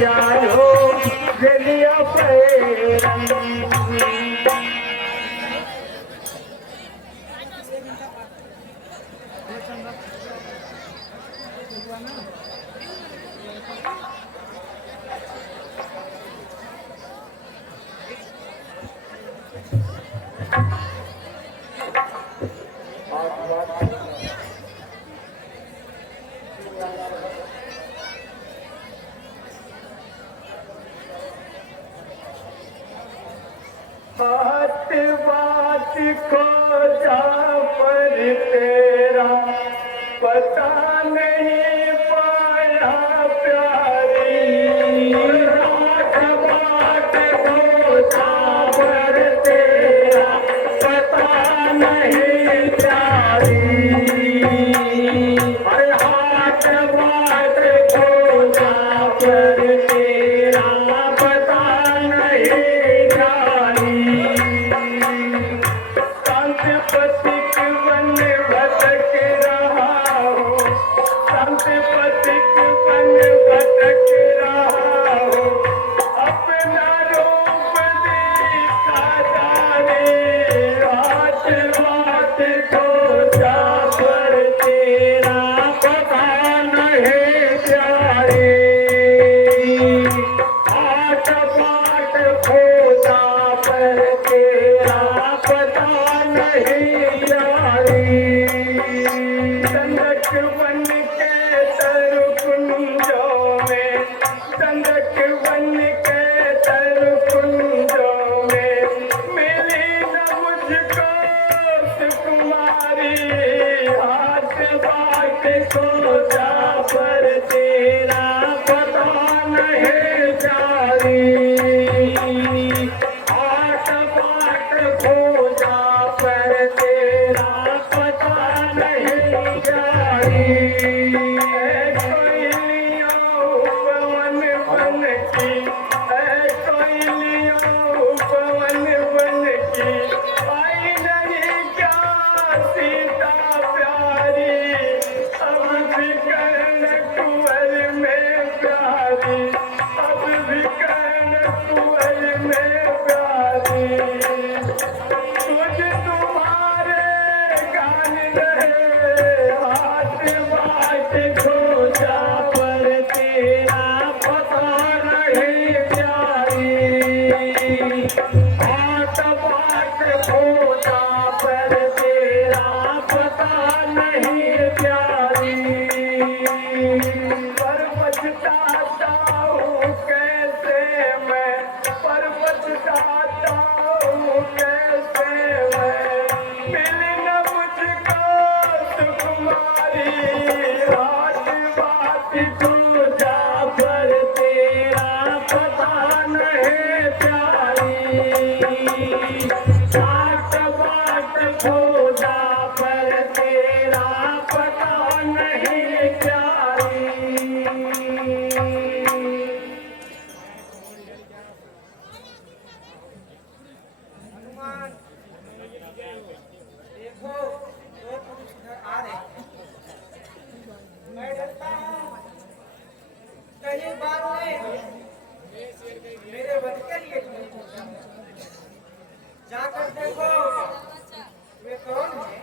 जायो जलिया पैरन बात बात को जा पर तेरा पता नहीं पाया प्यारी बात बात को जा पर तेरा पता नहीं प्यारी हर हाथ बात को जा पर तेरा पता नहीं पथिक वन भटक रहा हो संत पथिक वन भटक रहा हो अपना रूप दिखा जाने बात बात को जा पर तेरा पता नहीं प्यारे आठ बाट खोजा पर तेरा पता संदक वन के तरकुंजों में संदक वन के तरकुंजों में मिली न मुझको सुकुमारी हाथ बाट को जा पर तेरा पता नहीं जारी हाथ बाट खोजा पर तेरा पता नहीं जारी कोयलियों पवन बन की कोयलियों पवन बन की आई नहीं क्या सीता प्यारी अब भी कर्ण कुंवर में प्यारी अब भी कर्ण कुंवर में प्यारी तुझ तुम्हारे गान रहे हाथ बाट खोजा पर तेरा पता नहीं प्यारी हाथ बाट खोजा पर तेरा पता नहीं प्यारी पर पछताता हूँ कैसे मैं पर पछताता हूँ कैसे मैं मिल न मुझको सुकुमारी हाथ बाट को जा पर तेरा पता नहीं प्यारी हाथ बाट खोजा पर तेरा पता नहीं प्यारी देखो दो पुरुष इधर आ रहे हैं मैं डरता हूँ कहीं बात में मेरे वध के लिए तुम्हें पूछा जाकर देखो वे कौन है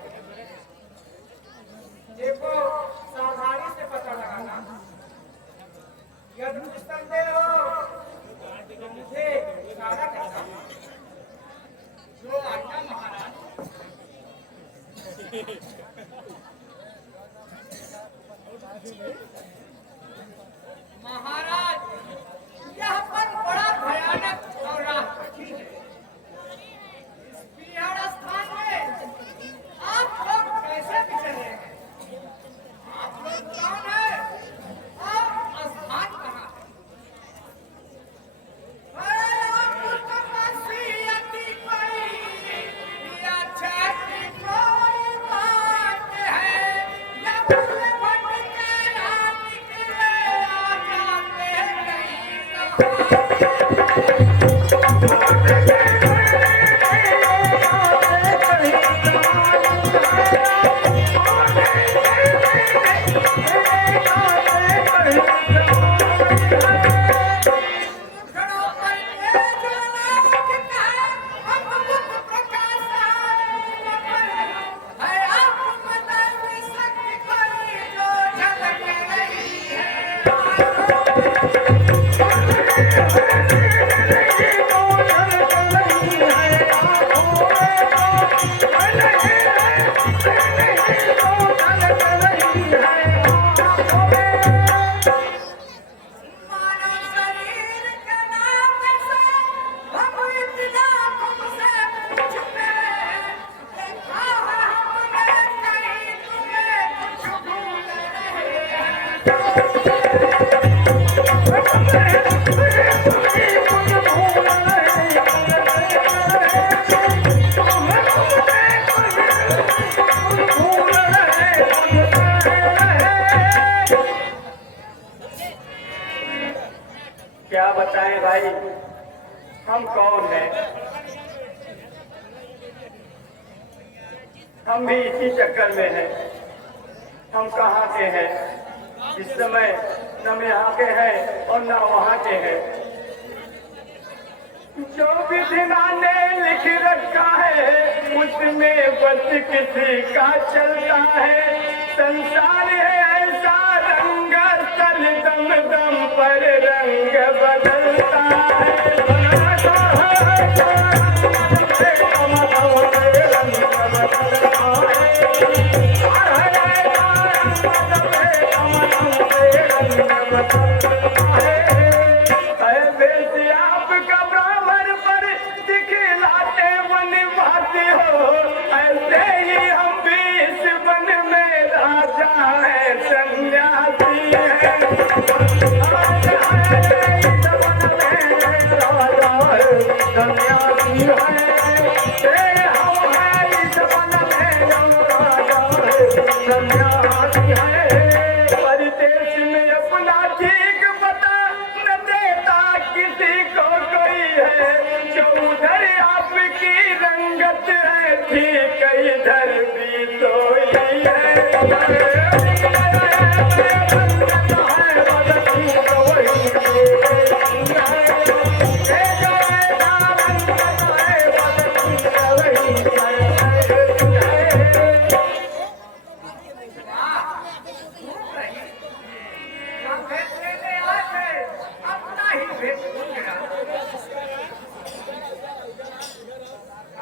देखो सावधानी से पता लगाना यदि कुछ संदेह हो तो मुझे इशारा करना जो आज्ञा महाराज महाराज यह वन बड़ा भयानक और राह कठिन है इस बिहार स्थान में आप लोग कैसे बिछड़ रहे हैं आप लोग कौन है और स्थान कहाँ है आप लोग का वसीयती कोई या छठी कोई बात है या भूल भटके निकले आ जाते कहीं क्या बताएं भाई, हम कौन हैं? हम भी इसी चक्कर में हैं। हम कहाँ के हैं? इस समय न यहाँ के हैं और न वहाँ के हैं। जो भी विधिना ने लिख रखा है उसमें बस किसी का चलता है। संसार है ऐसा रंग तल दम दम पर रंग बदलता है। बेटी आपका ब्राह्मण पर दिखलाते मन भाती हो, ऐसे ही हम भी इस वन में राजा है सन्यासी है। सन्यासी है हम है इस वन में राजा है सन्यासी है। परदेश में अपना ठीक पता न देता किसी को कोई है। जो उधर आपकी रंगत है ठीक इधर भी तो ही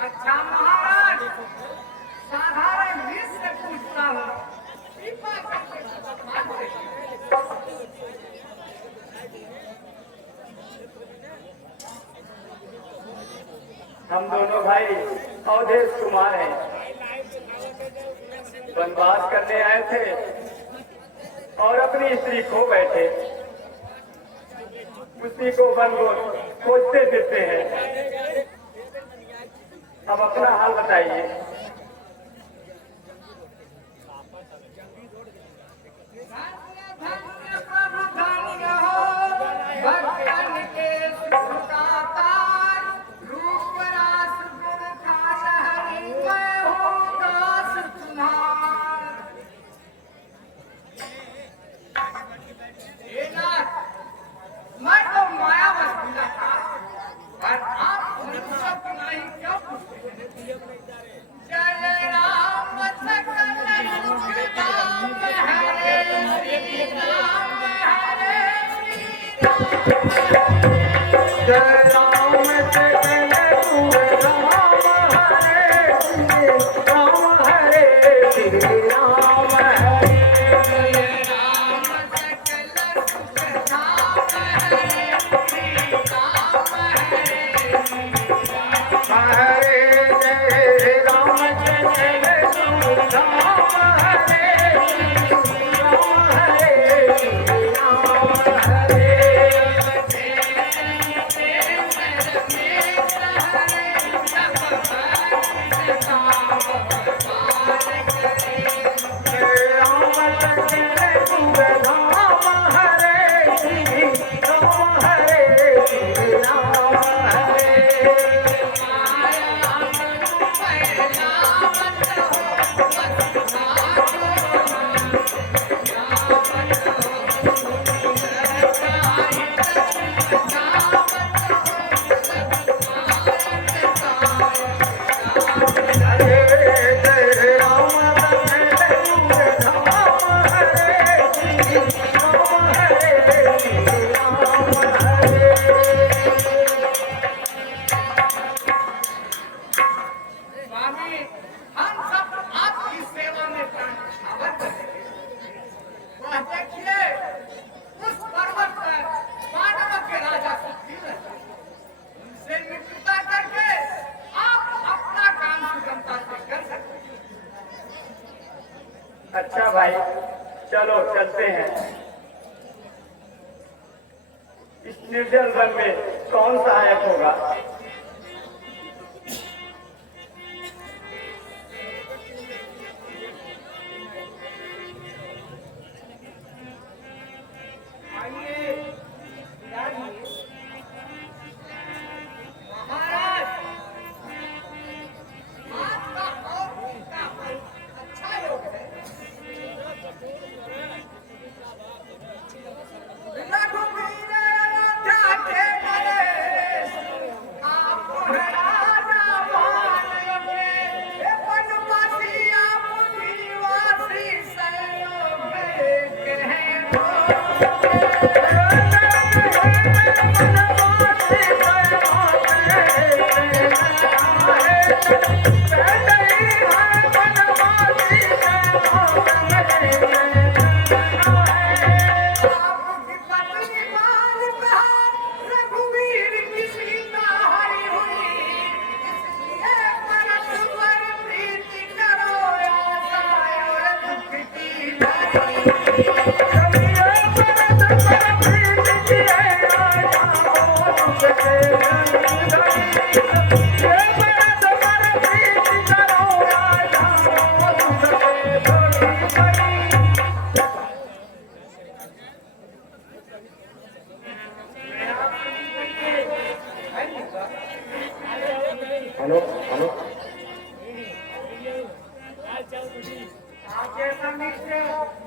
अच्छा महाराज, साधारण रीत से पूछता हूँ, कृपा करके बता दीजिए। हम दोनों भाई अवधेश कुमार हैं। वनवास करने आए थे और अपनी स्त्री खो बैठे। उसी को वन खोजते फिरते हैं। अब अपना हाल बताइए। धन्य प्रभु धन्य हो, भक्तन के सुख का तार, रूप रास गुण खान हरि मैं हूँ दास तुम्हार। हे नाथ, मैं तो मायावश मिला था, पर आप मनुष्य को नहीं क्यों पूछते हैं? जय राम सकल सुख धाम हरे श्री राम हरे श्री राम। जय राम जय राम हरे राम हरे श्री राम हरे। राम सकल सुख धाम हरे श्री राम हरे श्री राम। हरे जय राम जय राम हरे राम हरे श्री राम हरे। स्वामी, हम सब आपकी सेवा में प्राण न्यौछावर कर रहे हैं। वह देखिए, उस पर्वत पर पांडवों के राजा सुग्रीव रहते हैं। उनसे मित्रता करके आप अपना काम सुगमता से कर सकते हैं। अच्छा भाई, चलो चलते हैं। निर्जल वन में कौन सहायक होगा? आइए बिराजिए। महाराज आपका और उनका कोई अच्छा योग है। रघुवीर जाके नरेश, आप है राजा मानोगे, हे वनवासी आप निवासी सैलों में कहें आपकी पत्नी बाल बहार रघुवीर की सीता हरी हुई, इसलिए परस्पर प्रीति करो आशा और दुख की धरी। हेलो हेलो, आप जैसा मित्र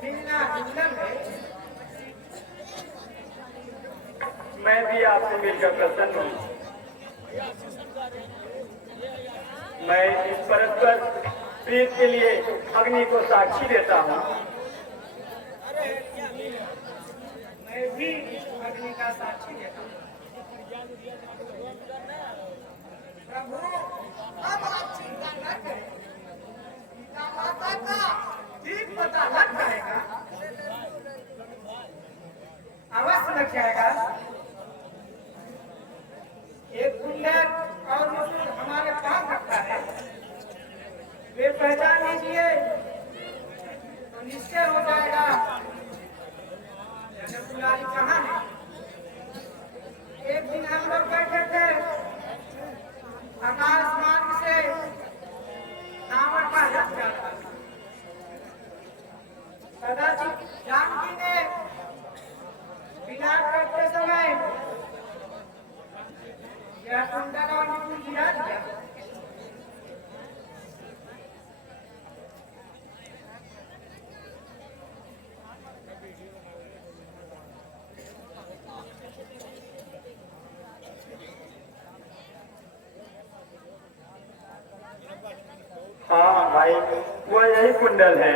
मिलना दुर्लभ है। मैं भी आपसे मिलकर प्रसन्न हूँ। मैं इस परस्पर प्रीत के लिए अग्नि को साक्षी देता हूँ। मैं भी अग्नि का साक्षी देता हूँ। प्रभु अब आप चिंता न करें, सीता माता का ठीक पता लग जाएगा, अवश्य लग जाएगा। एक कुंडल और मुकुट हमारे पास रखा है, वे पहचान लीजिए तो निश्चय हो जाएगा जनकुलारी कहाँ है। एक दिन हम लोग बैठे थे आकाश मार्ग से रावण का रथ जाता था। कदाचित जानकी ने विलाप करते समय यह कुंडल और मुकुट गिरा दिया। हाँ भाई, वो यही कुंडल है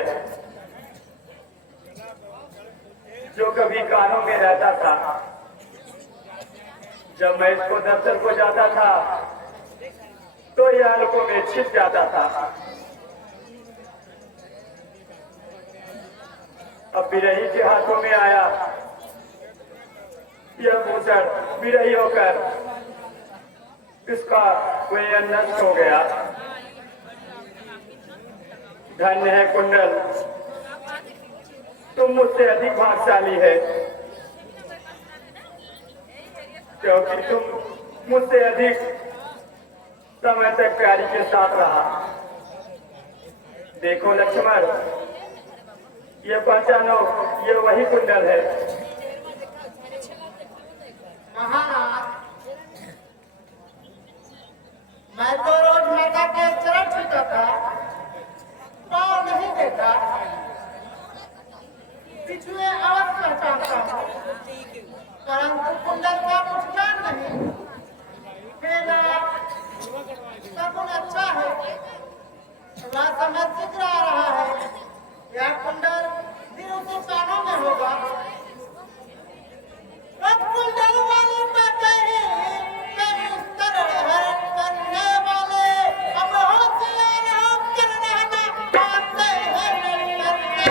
जो कभी कानों में रहता था। जब मैं इसको दफ्तर को जाता था तो ये हल्कों में छिप जाता था। अब बिरही के हाथों में आया, यह भूषण बिरही होकर इसका कोई नष्ट हो गया। धन्य है कुंडल, तुम मुझसे अधिक भाग्यशाली है, क्योंकि तुम मुझसे अधिक समय तक प्यारी के साथ रहा। देखो लक्ष्मण, ये पहचानो, ये वही कुंडल है। महाराज, मैं तो रोज माता के चरण छूता था, पाँव नहीं देता, पिछुए अवश्य पहचानता हूँ, परंतु कुंडल का कुछ ज्ञान नहीं। मेरा सगुन अच्छा है, वह समय शीघ्र आ रहा है। यह कुंडल दिनों के कानों में होगा। अब कुंडल वाले बातें हैं, कहीं सरल हरण करने वाले, अब होशियार होकर रहना, आते हैं करने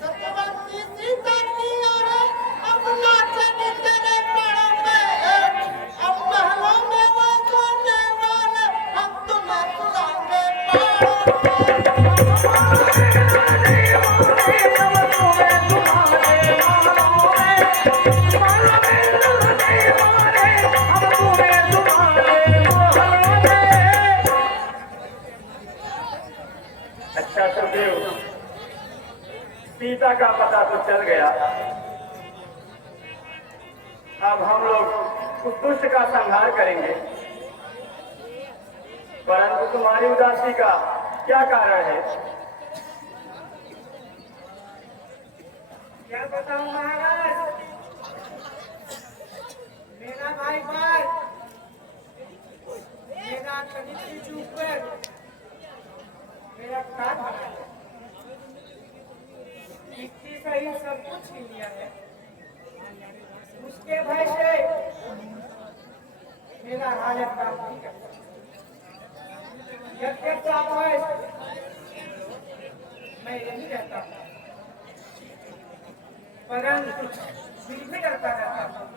सत्यवती सीता की ओर अब नाचन तेरे प्राणों में अच्छा सुखदेव, सीता का पता तो चल गया। अब हम लोग उस दुष्ट का संहार करेंगे, परंतु तुम्हारी उदासी का क्या कारण है? क्या बताऊं महाराज, मेरा भाई पर मेरा कभी चूक कर मेरा काट बना इतनी सही सब कुछ छीन लिया है। उसके भय से मेरा हालत काम नहीं करता। यद्यपि आप मैं यही रहता हूँ, परंतु फिर भी डरता रहता हूँ।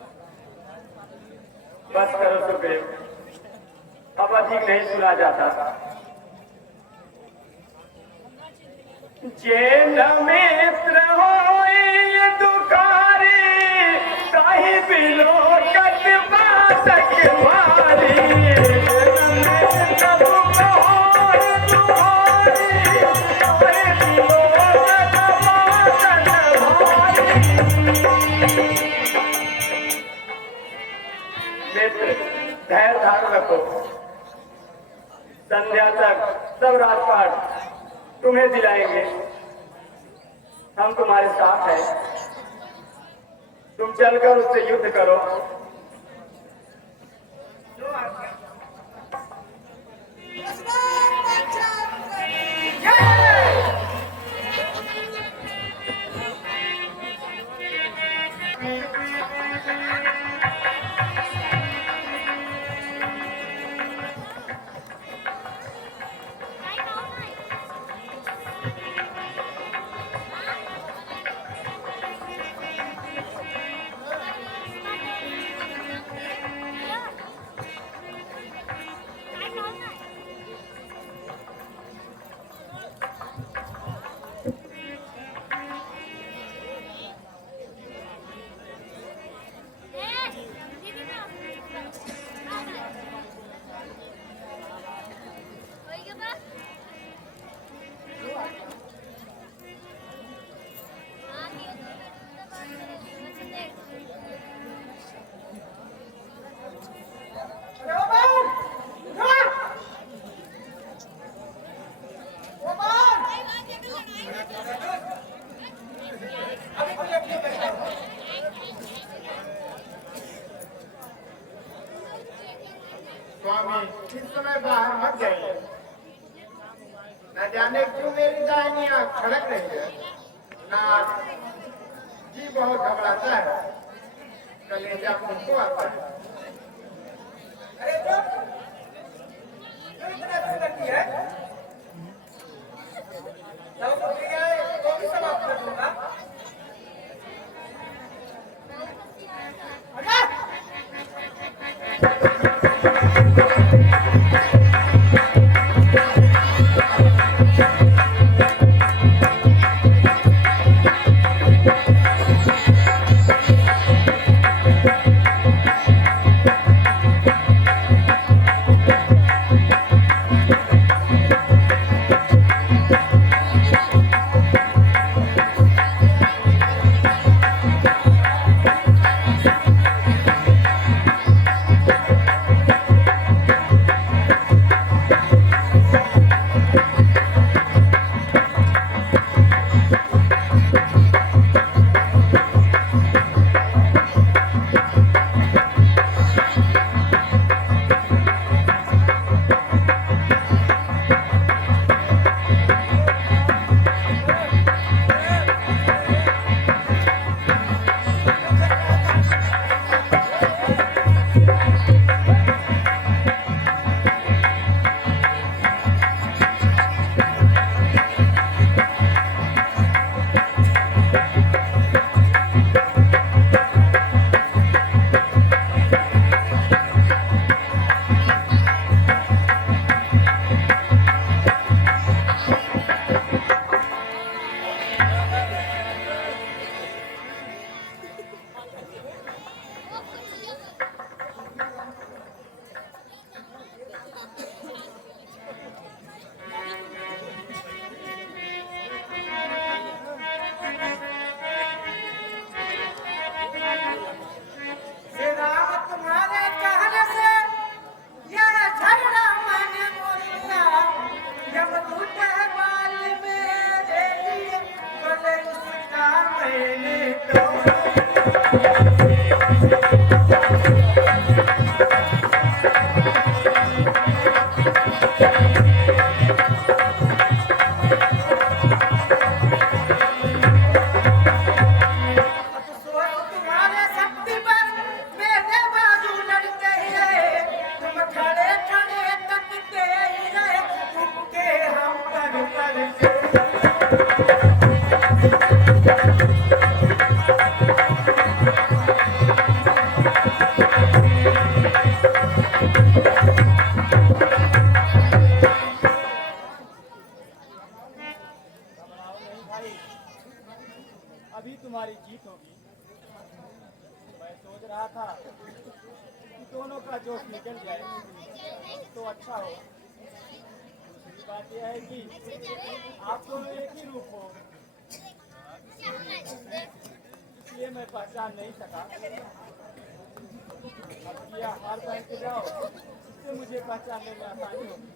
बस करो सुखदेव, अब अधिक नहीं सुना जाता। जेन मित्र होई दुकारी, ताहि बिलो कत बातक मारी। सब होई दुखारी, ताहि बिलो कत बातक मारी। मित्र, धैर्य धारण रखो। संध्या तक सब राजपाट तुम्हें दिलाएंगे। हम तुम्हारे साथ हैं। तुम चलकर उससे युद्ध करो। जो आज्ञा। स्वामी, इस समय बाहर मत जाइए। न जाने क्यों मेरी दाहिनी आंख खड़क रही है, नाक जी बहुत घबराता है, कलेजा मुझको आता है। अरे तो इतना क्यों करती है? सब कुछ ठीक है, तो भी समाप्त कर दूंगा। दोनों का जोश निकल जाए तो अच्छा हो। दूसरी बात यह है कि आप दोनों एक ही रूप हो, इसलिए मैं पहचान नहीं सका। अब किया हार पहन के जाओ, इससे मुझे पहचानने में आसानी होगी।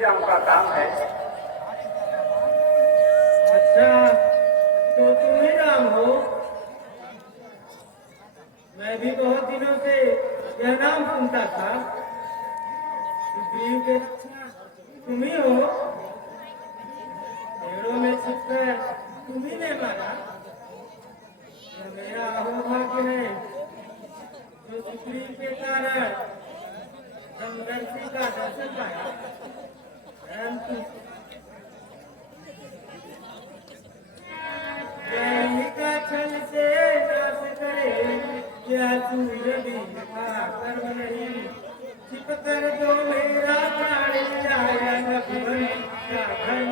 राम का काम है। अच्छा, तो तुम ही राम हो? मैं भी बहुत दिनों से यह नाम सुनता था। सुग्रीव के रक्षा तुम ही हो? पेड़ों में छिपकर तुम ही ने मारा? यह मेरा अहोभाग्य है जो सुग्रीव के कारण समदर्शी का दर्शन पाया। परंतु का छल से नाश करे यह सूर्य भी का कर्म नहीं। छिप कर जो मेरा प्राण जाया भगवान का धर्म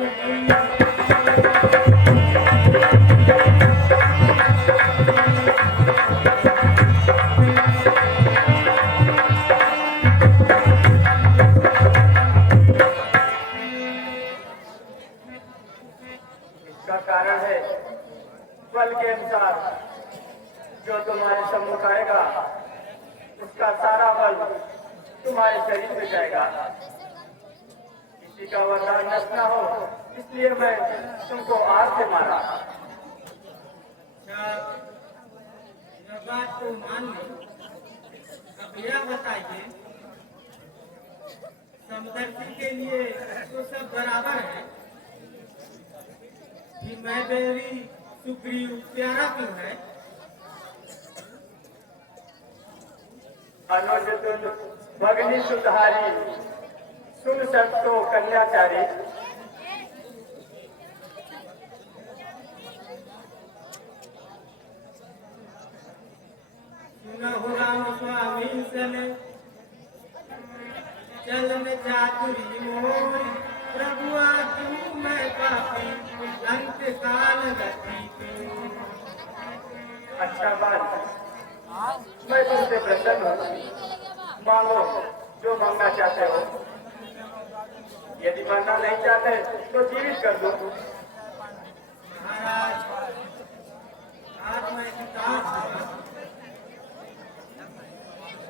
कारण है बल के अनुसार जो तुम्हारे सम्मुख आएगा उसका सारा बल तुम्हारे शरीर में जाएगा। किसी का वरदान नष्ट न हो इसलिए मैं तुमको आग से मारा। यह बात तो मान ली। अब यह बताइए, समदर्शी के लिए तो सब बराबर है कि मैं बेरी सुग्रीव प्यारा क्यों है? अनुज तुम भगनी सुधारी सुन सकतो कन्याचारी। सुनहु राम स्वामी सन चलन चातुरी मोर। प्रभु आज्ञू मैं पापी अंत काल गति। अच्छा बात, मैं तुमसे प्रसन्न हूँ। मांगो जो मांगना चाहते हो। यदि मांगना नहीं चाहते तो जीवित कर दो। महाराज, आज मैं किताब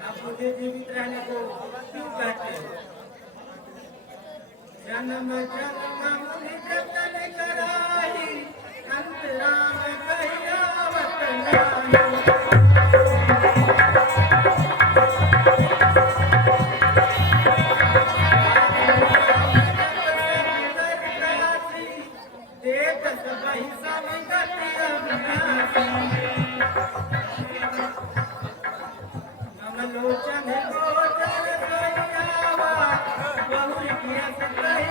आप मुझे जीवित रहने को क्यों कहते हो? जन्म जन्म मुनि जतन कराई अंत राम कहियावत नाई। देखत बही समगति अविनाशी। कमलोचन गोचर सोयावा बहु गिरस कहि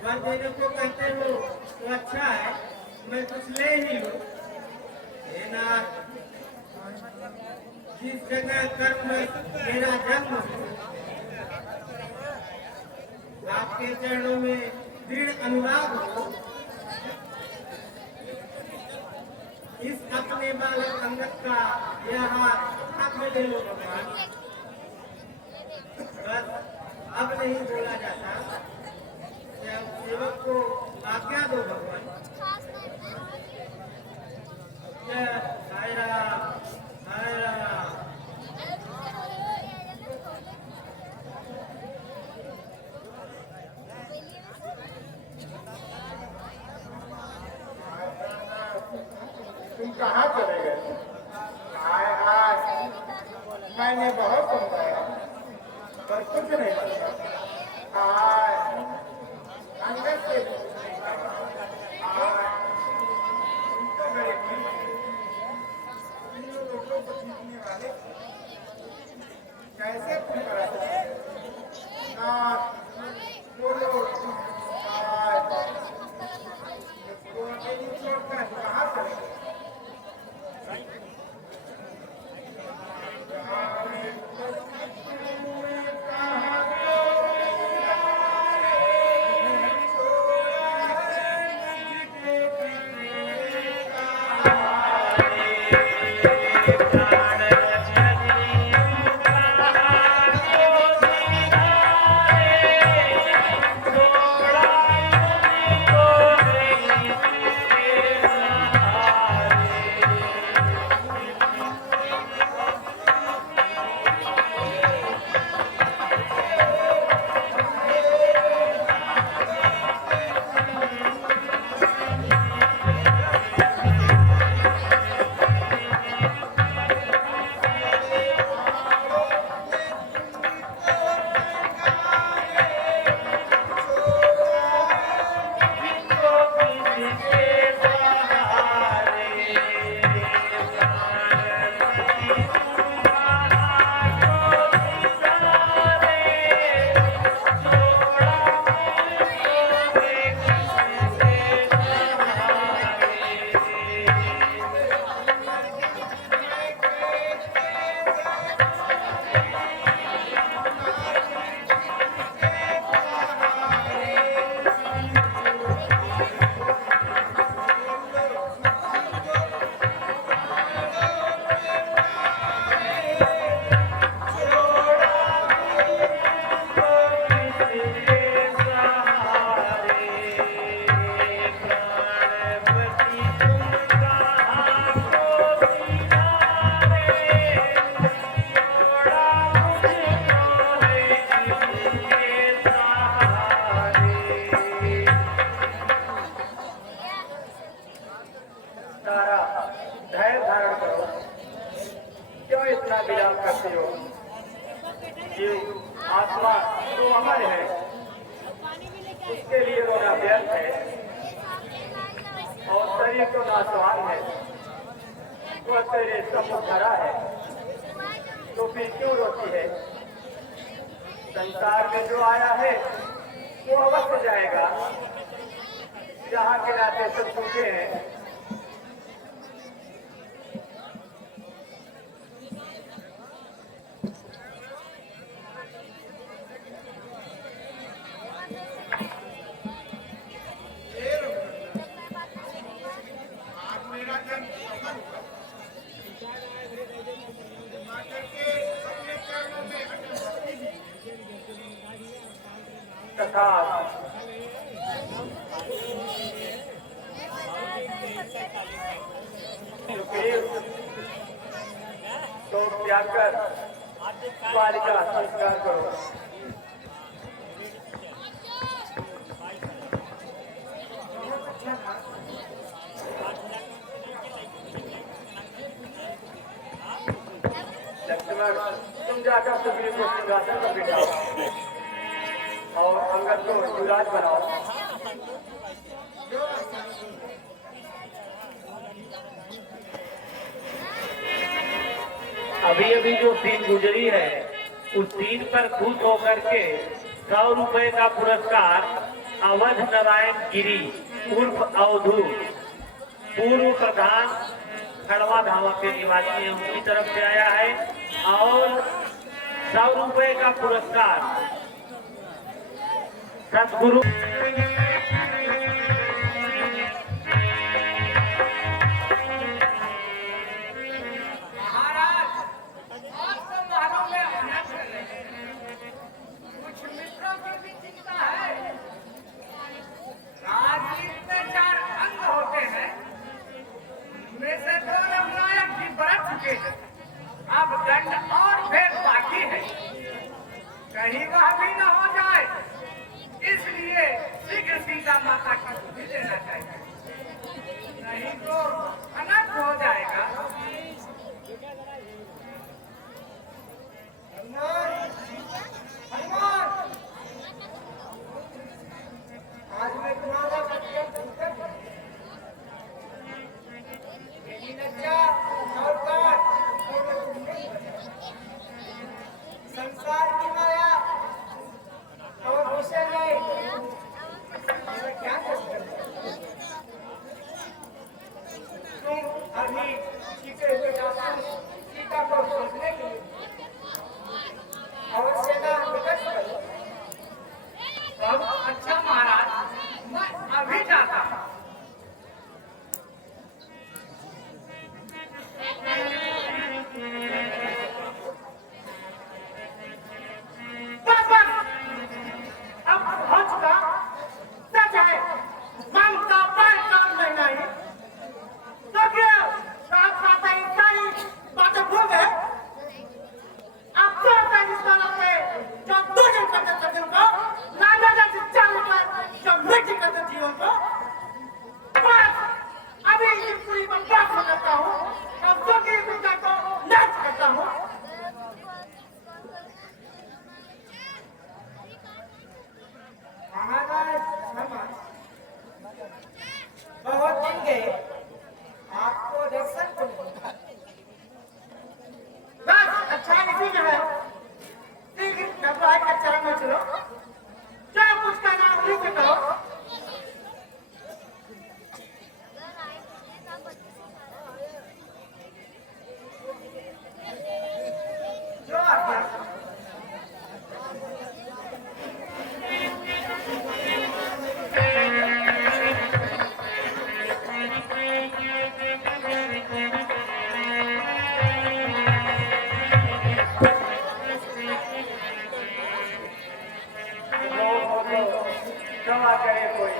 मन और देने को कहते हो तो अच्छा है, मैं कुछ ले ही लूं। हे नाथ, जिस जगह कर्म मेरा जन्म हो, आपके चरणों में दृढ़ अनुराग हो, इस अपने बालक अंगद का यह हाथ में दे लो भगवान। बस अब नहीं बोला जाता, सेवक को आज्ञा दो भगवान। हाय राम, हाय राम। तुम कहाँ चले गए? हाय हाय, मैंने बहुत समझाया पर कुछ नहीं समझा। हाय, अंगद से हाय, तुम तो बड़े ठीक हो। तीनों लोगों को जीतने वाले कैसे तुम करा सकते? नाथ, बोलो हाय, इसको अकेली छोड़कर कहाँ चले गए? आत्मा जो अमर है उसके लिए रोना व्यर्थ है और शरीर तो नाशवान है। वह तेरे सम्मुख धरा है तो फिर क्यों रोती है? संसार में जो आया है वो अवश्य जाएगा। जहाँ के नाते सब सूखे हैं। तथा तो त्याग कर बालिका संस्कार करो। लक्ष्मण तुम जाकर सुग्रीव को सिंहासन पर बिठाओ और अंगद को युवराज बनाओ। अभी अभी जो सीन गुजरी है उस सीन पर खुश होकर के 100 रुपए का पुरस्कार अवध नारायण गिरी उर्फ अवधू पूर्व प्रधान खड़वा धामा के निवासी हैं, उनकी तरफ से आया है और 100 रुपए का पुरस्कार सतगुरु महाराज आप तो महलों में अनर्थ कर रहे हैं। कुछ मित्रों की भी चिंता है। राजनीति में 4 अंग होते हैं, उनमें से 2 निर्णायक भी बरत चुके हैं। अब दंड और भेद बाकी है, कहीं वह भी न हो जाए, इसलिए शीघ्र सीता माता की सुधि देना चाहिए, नहीं तो अनर्थ हो जाएगा। हनुमान, हनुमान, आज मैं तुम्हारा सत्य संकट यही लज्जा और काट संसार की माया और विषय में मैं क्या कर सकता हूं? तुम अभी सीखे हुए जाता सीता को खोजने के लिए और सेना निकट करो। बहुत अच्छा महाराज, मैं अभी जाता हूं। बस बस अब हो चुका, सच है, मन का पैर काम नहीं नहीं, तो क्या साथ साथ ही सारी बातें भूल गए? अब तो इस तरह से जो 2 दिन करते थे उनको नाना जैसे चालू कर जो मिट्टी करते जीवन को, बस अभी ये पूरी बर्बाद हो जाता हूँ, अब तो की विद्या को नष्ट करता हूँ। महाराज नमः, बहुत दिन गए आपको दर्शन को नहीं। बस अच्छा इसी में है, ठीक है, घबराए का चरण में चलो, जो कुछ का नाम लिख के करो। जो आज्ञा। क्षमा करे कोई,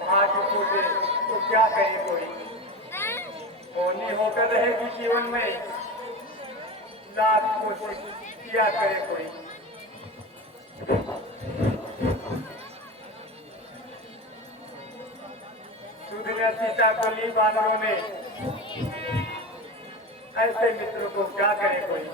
भाग्य फूटे तो क्या करे कोई, मौनी होकर रहेगी जीवन में, लाख कोशिश किया करे कोई। सुधने सीता को ली बानरों ने, ऐसे मित्रों को क्या करे कोई।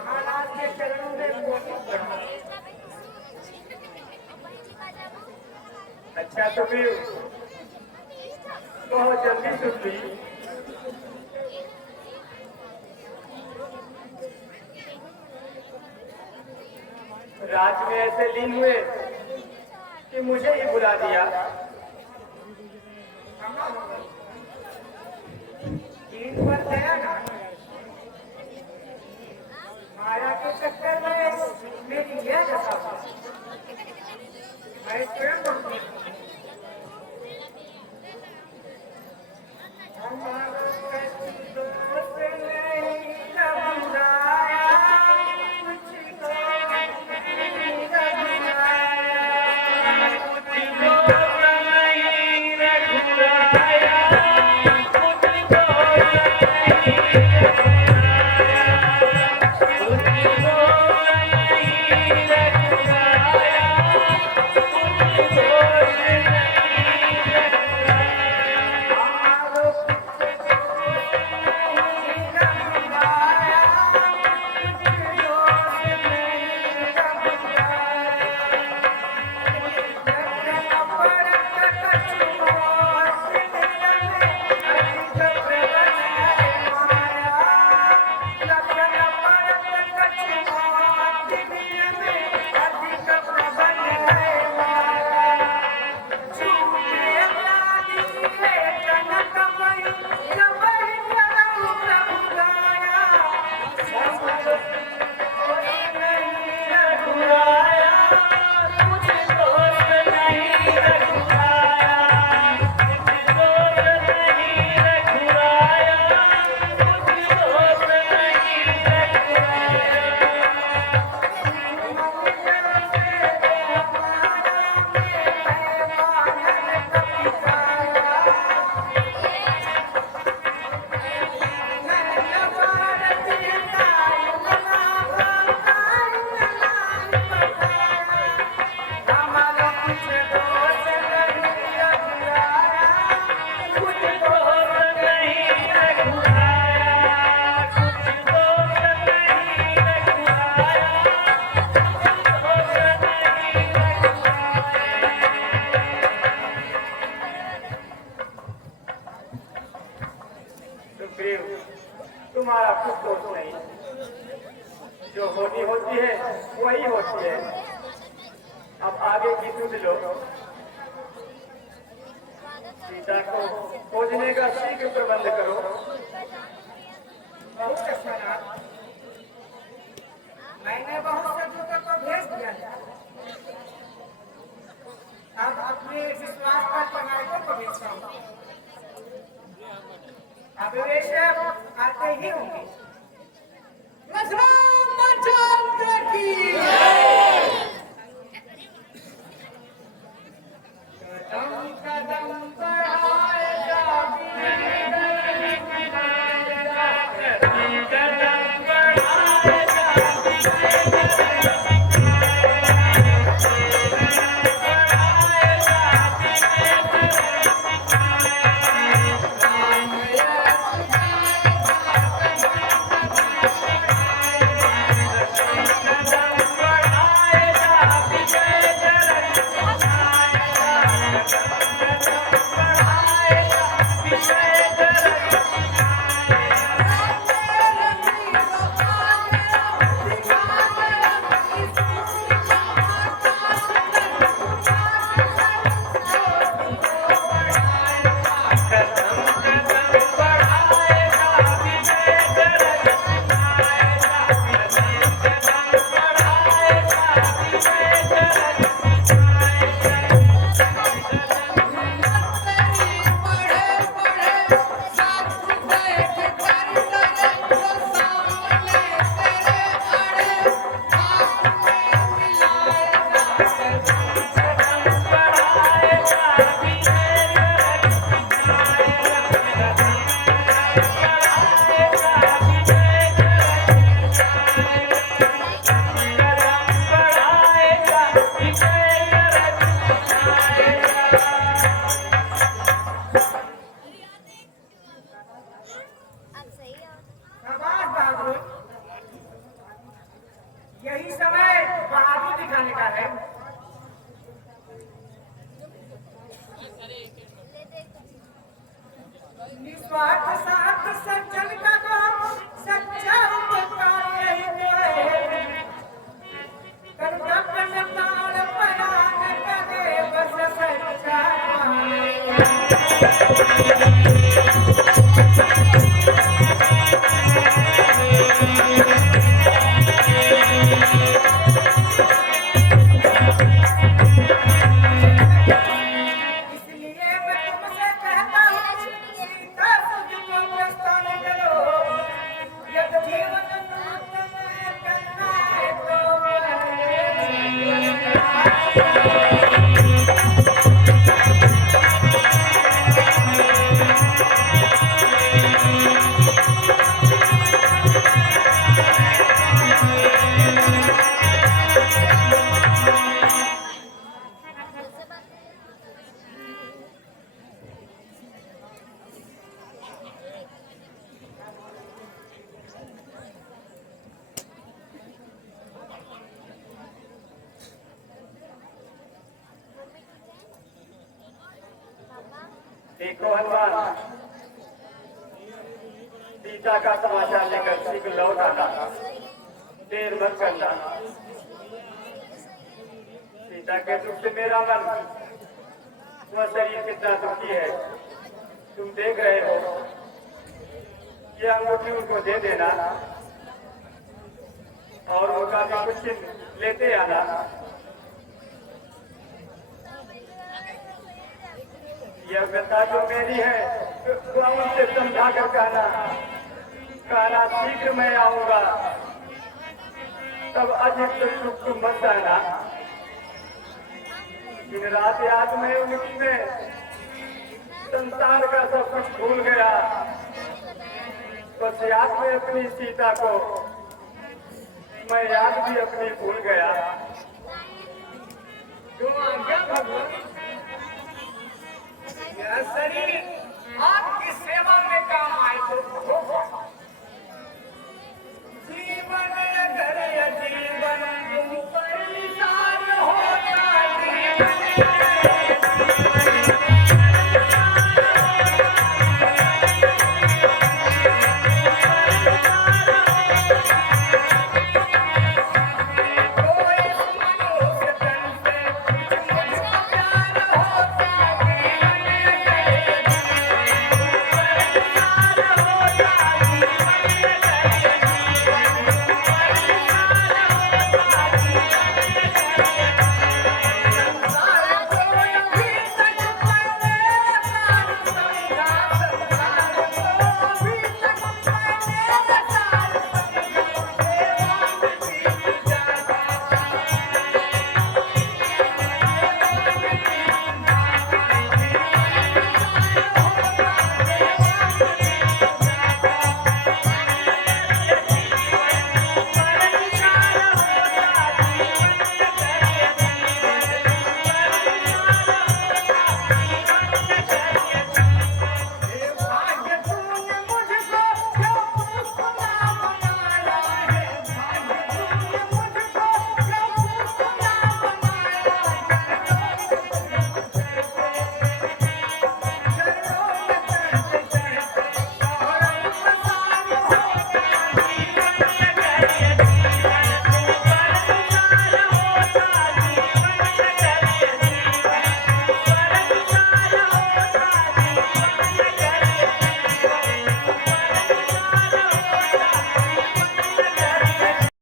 महाराज के चरणों में कोशिश करो। अच्छा तो फिर बहुत जल्दी सुन ली। राज में ऐसे लीन हुए कि मुझे ही बुला दिया। दिन पर गया ना, माया के चक्कर में मेरी यह दशा हुई। मैं स्वयं दुखी हूं। हमारा कष्ट दोष नहीं घबराया, मुझको नहीं घबराया, मुझको प्रेम तुम्हारा कुछ दोष नहीं, जो होनी होती है वही होती है। अब आगे की सुन लो। सीता को खोजने का शीघ्र प्रबंध करो। बहुत अच्छा नाथ, मैंने बहुत से दूतों को भेज दिया है। अब अपने विश्वास पर पनाहियों को भेजता हूँ। अब वे सब आते ही होंगे। रामचंद्र की कदम कदम बढ़ाएगा शाबाश बहादुर, यही समय बहादुर दिखाने का है। निस्वार्थ साथ सज्जन का काम, सच्चा उपकार यही तो है। करुणा प्रसन्नाल परान करे बस सच्चा इसलिए मैं तुमसे कहता हूँ, सीता तुझको प्रस्थान करो। यदि जीवन तुम्हें करना है देखो हनुमान, सीता का समाचार लेकर शीघ्र लौट आना, देर मत करना। सीता के दुख से मेरा मन, वह शरीर कितना दुखी है तुम देख रहे हो। ये अंगूठी उनको दे देना और उनका भी कुछ चिन्ह लेते आना। यह व्यथा जो मेरी है तो उनसे समझा कर कहना शीघ्र मैं आऊंगा, तब अधिक सुख तुम मत जाना। दिन रात याद में उनमें संसार का सब कुछ भूल गया, बस याद में अपनी सीता को मैं याद भी अपनी भूल गया। जो आज्ञा भगवान, यह शरीर आपकी सेवा